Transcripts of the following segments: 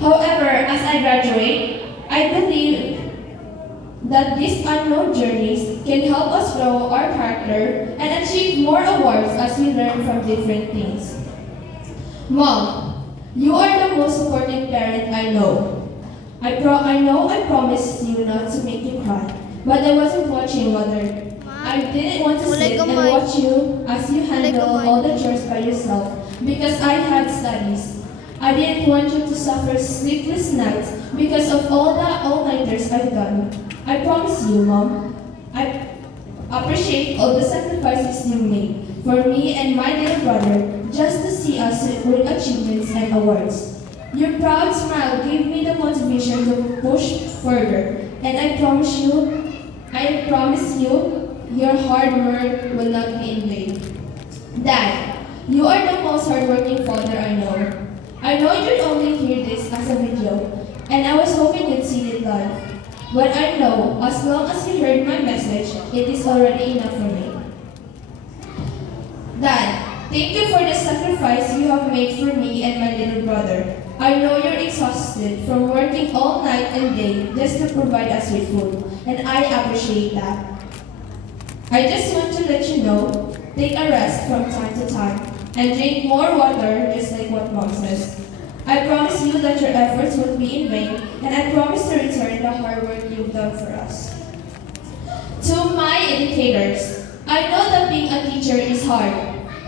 However, as I graduate, I believe that these unknown journeys can help us grow our character and achieve more awards as we learn from different things. Mom, you are the most supportive parent I know. I know I promised you not to make you cry, but I wasn't watching, Mother. I didn't want to sit and watch you as you handle all the chores by yourself because I had studies. I didn't want you to suffer sleepless nights because of all the all-nighters I've done. I promise you, Mom, I appreciate all the sacrifices you made for me and my little brother just to see us with achievements and awards. Your proud smile gave me the motivation to push further, and I promise you, your hard work will not be in vain. Dad, you are the most hardworking father I know. I know you'd only hear this as a video, and I was hoping you'd see it live. But I know, as long as you heard my message, it is already enough for me. Dad, thank you for the sacrifice you have made for me and my little brother. I know you're exhausted from working all night and day just to provide us with food, and I appreciate that. I just want to let you know, take a rest from time to time and drink more water just like what Mom says. I promise you that your efforts won't be in vain, and I promise to return the hard work you've done for us. To my educators, I know that being a teacher is hard.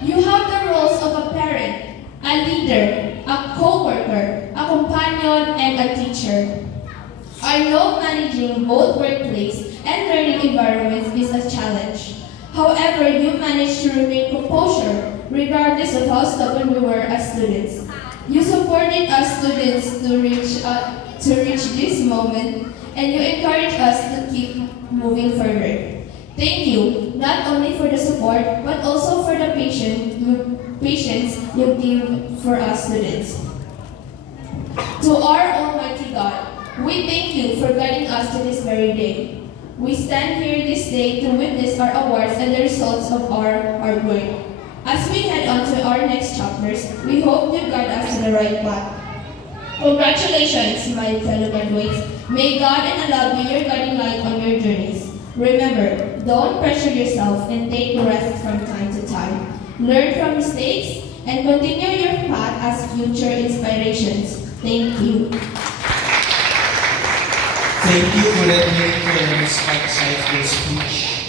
You have the roles of a parent, a leader, a co-worker, a companion, and a teacher. I know managing both workplace and learning environments is a challenge. However, you managed to remain composure regardless of how stubborn we were as students. You supported us students to reach this moment, and you encouraged us to keep moving forward. Thank you, not only for the support, but also for the patience you give for us students. To our Almighty God, we thank you for guiding us to this very day. We stand here this day to witness our awards and the results of our hard work. As we head on to our next chapters, we hope you guide us to the right path. Congratulations, my fellow graduates. May God and Allah be your guiding light on your journeys. Remember, don't pressure yourself and take rest from time to time. Learn from mistakes and continue your path as future inspirations. Thank you. Thank you for that very insightful speech.